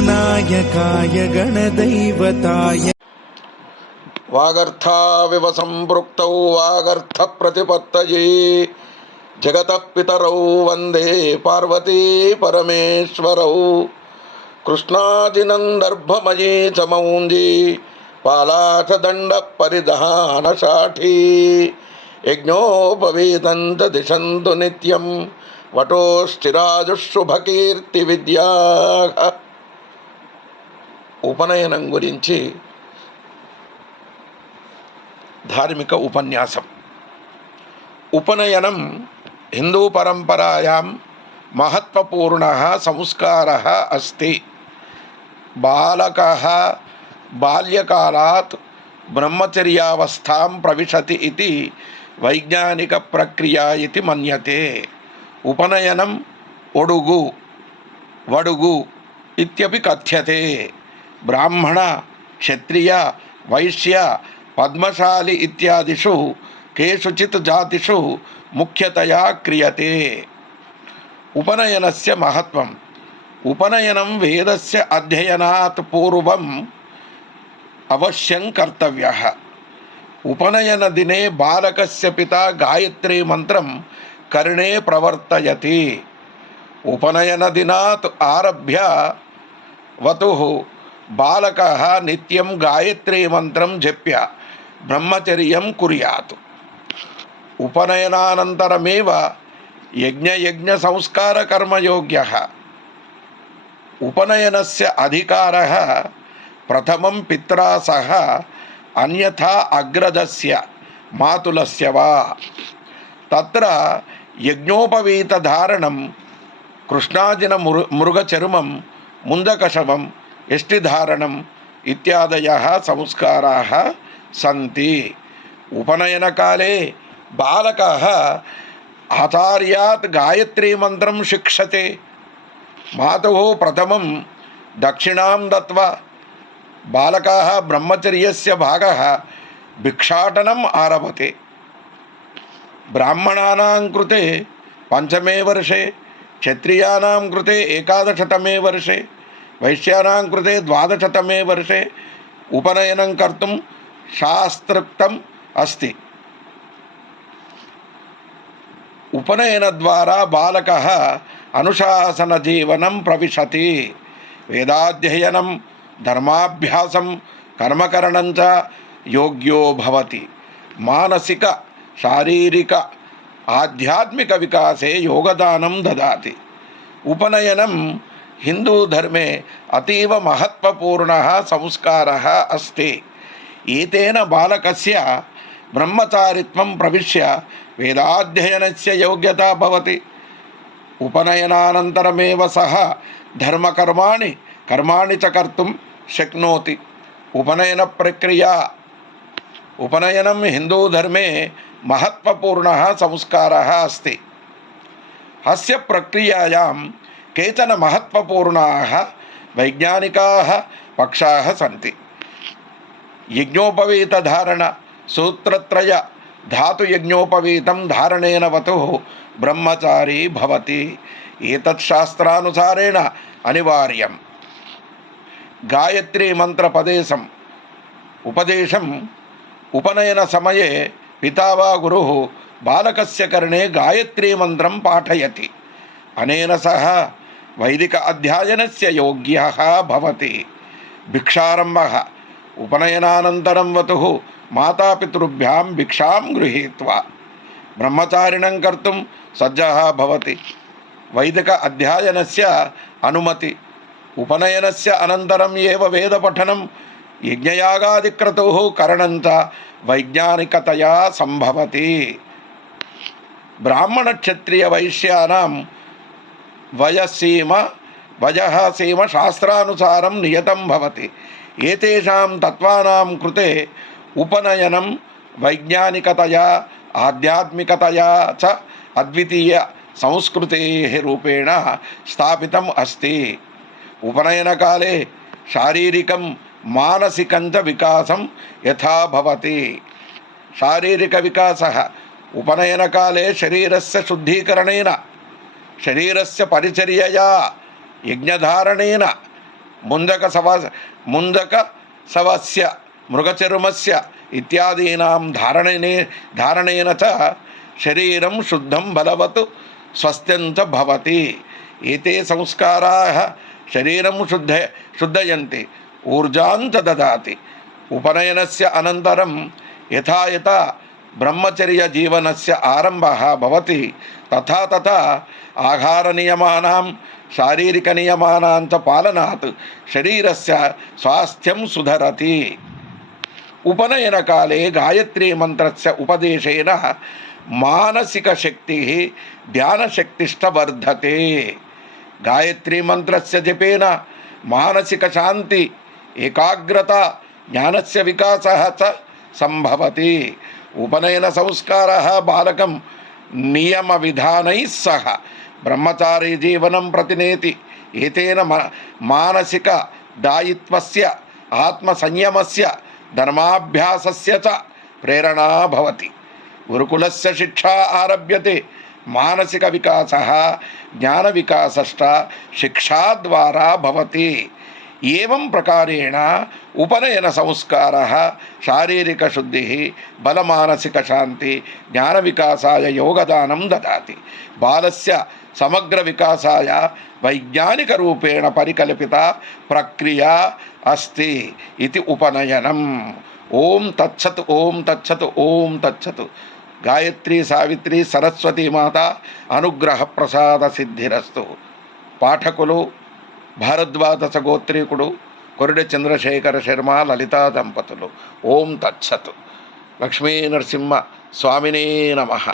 गणनायकाय गणदैवताय। वागर्थाविव सम्पृक्तौ वागर्थप्रतिपत्तये। जगतः पितरौ वंदे पार्वती परमेश्वरौ। कृष्णाजिनन्दर्भमयी च मौञ्जी पालाशदण्डपरिदहानशाठी यज्ञोपवीतन्त दिशन्तु नित्यं वटोश्चिराजुः शुभकीर्तिविद्याः ఉపనయనం గురించి ధార్మిక ఉపన్యాసం. ఉపనయనం హిందూ పరంపరాయాం మహత్వపూర్ణ సంస్కార అస్తి. బాలక బాల్యకాలాత్ బ్రహ్మచర్యావస్థాం ప్రవిశతి ఇది వైజ్ఞానిక ప్రక్రియ ఇది మన్యతే. ఉపనయనం ఒడుగు వడుగు ఇత్యపి కథ్యతే. బ్రాహ్మణ క్షత్రియ వైశ్య పద్మశాలి ఇత్యాదిషు కేషుచిత్ జాతిషు ముఖ్యతయా క్రియతే ఉపనయనస్య మహత్వం ఉపనయనం వేదస్య అధ్యయనాత్ పూర్వం అవశ్యం కర్తవ్య ఉపనయన దినే బాలకస్య పిత గాయత్రీ మంత్రం కర్ణే ప్రవర్తయతి ఉపనయన దినాత్ ఆరభ్య వతు బాలక నిత్యం గాయత్రీ మంత్రం జప్య బ్రహ్మచర్యం కురయాత్. ఉపనయనానంతరమేవ యజ్ఞయజ్ఞ సంస్కార కర్మయోగ్య ఉపనయనస్య అధికార ప్రథమం పిత్రా సహ అన్యథా అగ్రజస్య మాతులస్య వా. తత్ర యజ్ఞోపవీతధారణం కృష్ణాజిన మృ మృగచర్మం ముందకశవం యష్టిధారణం ఇత్యాదయ సంస్కారా సంతి. ఉపనయనకాలే బాలక ఆచార్యాత్ గాయత్రీ మంత్రం శిక్షతే. మాతు ప్రథమం దక్షిణాం దత్వా. బాలకా బ్రహ్మచర్యస్య భాగ భిక్షాటనం ఆరభతే. బ్రాహ్మణానాం కృతే పంచమే వర్షే క్షత్రియానాం కృతే ఏకాదశతమే వర్షే. వైశ్యానాం కృతే ద్వాదశతమే వర్షే ఉపనయనం కర్తుం శాస్త్రోక్తం అస్తి ఉపనయన ద్వారా బాలక అనుశాసన జీవనం ప్రవిశతి వేదాధ్యయనం ధర్మాభ్యాసం కర్మకరణం చ యోగ్యో భవతి మానసిక శారీరక ఆధ్యాత్మిక వికాసే యోగదానం దదాతి ఉపనయనం హిందూధర్మే అతీవ మహత్వపూర్ణ సంస్కార అస్తి. ఏతేన బాలకస్య బ్రహ్మచారిత్వం ప్రవిశ్య వేదాధ్యయనస్య యోగ్యత భవతి. ఉపనయనానంతరమేవ సహ ధర్మకర్మాణి కర్మాణి చ కర్తుం శక్నోతి. ఉపనయన ప్రక్రియ ఉపనయనం హిందూధర్మే మహత్వపూర్ణ సంస్కార అస్తి. అస్య ప్రక్రియాయాం కేచన మహత్వపూర్ణా వైజ్ఞానికా పక్షా సంతి యజ్ఞోపవీతధారణ సూత్రత్రయ ధాతుయజ్ఞోపవీతం ధారణేన వతు బ్రహ్మచారీ భవతి ఏతత్ శాస్త్రానుసారేణ అనివార్యం గాయత్రీ మంత్రపదేశం ఉపదేశం ఉపనయన సమయే పితావా గురు బాలకస్య కర్ణే గాయత్రీ మంత్రం పాఠయతి అనేన సహా వైదిక అధ్యయనస్య యోగ్య భవతి. భిక్షారంభ. ఉపనయనానంతరం వతు. మాతాపితృభ్యాం భిక్షాం గృహీత్వా. బ్రహ్మచారిణం కర్తుం సజ్జः భవతి. వైదిక అధ్యయనస్య అనుమతి. ఉపనయనస్య అనంతరం ఏవ వేదపఠనం. యజ్ఞయాగాదిక్రతు కరణం చ వైజ్ఞానికతయా సంభవతి. బ్రాహ్మణ క్షత్రియ వైశ్యానాం సీమ శాస్త్రానుసారం నియతం భవతి ఏతేషాం తత్వానాం కృతే ఉపనయనం వైజ్ఞానికతయా ఆధ్యాత్మికతయా చ అద్వితీయ సంస్కృతే రూపేణ స్థాపితం అస్తి ఉపనయనకాలే శారీరకం మానసికం చ వికాసం యథా భవతి శారీరక వికాస ఉపనయనకాలే శరీరస్య శుద్ధీకరణేన శరీరస్య పరిచర్యయా. యజ్ఞధారణేన. ముందక సవ ముందక సవస్య మృగచర్మస్య ఇత్యాదీనాం ధారణనే ధారణేన చ శరీరం శుద్ధం బలవత్ స్వస్థ్యంత భవతి. ఏతే సంస్కారా శరీరం శుద్ధ శుద్ధయంతి ఊర్జాంత దదాతి. ఉపనయనస్య అనంతరం యథా యథా బ్రహ్మచర్యజీవనస్య ఆరంభः భవతి తథా తథా ఆహారనియమానాం శారీరకనియమానాం చ పాలనాత్ శరీరస్య స్వాస్థ్యం సుధరతి ఉపనయనకాలే గాయత్రీమంత్రస్య ఉపదేశేన మానసికశక్తిः ధ్యానశక్తిశ్చ వర్ధతే గాయత్రీమంత్రస్య జపేన మానసికశాంతి ఏకాగ్రత జ్ఞానస్య వికాసः చ ఉపనయన సంస్కార బాలకం నియమ విధానై సహ. బ్రహ్మచారీ జీవనం ప్రతినేతి. ఏతేన మానసిక దాయిత్వస్య ఆత్మసంయమస్య ధర్మాభ్యాసస్య చ ప్రేరణా భవతి. గురుకులస్య శిక్షా ఆరభ్యతే. మానసిక వికాస జ్ఞాన వికాసశ్చ శిక్షా ద్వారా భవతి. ఏవం ప్రకారేణ ఉపనయన సంస్కార శారీరక శుద్ధి సంస్కారः శాంతి జ్ఞాన వికాసాయ యోగదానం దాతి బాలస్య సమగ్ర వికాసాయ వైజ్ఞానిక రూపేణ పరికల్పిత ప్రక్రియ అస్తి ఇది ఉపనయనం. ఓం తచ్చత్ ఓం తచ్చత్ ఓం తచ్చత్. గాయత్రి సావిత్రి సరస్వతీ మాత అనుగ్రహ ప్రసాద సిద్ధిరస్తు పాఠకులు భారద్వాదశ గోత్రీకుడు కొరిడి చంద్రశేఖర శర్మ లలితా దంపతులు. ఓం తచ్చత్. లక్ష్మీ నరసింహ స్వామినే నమ.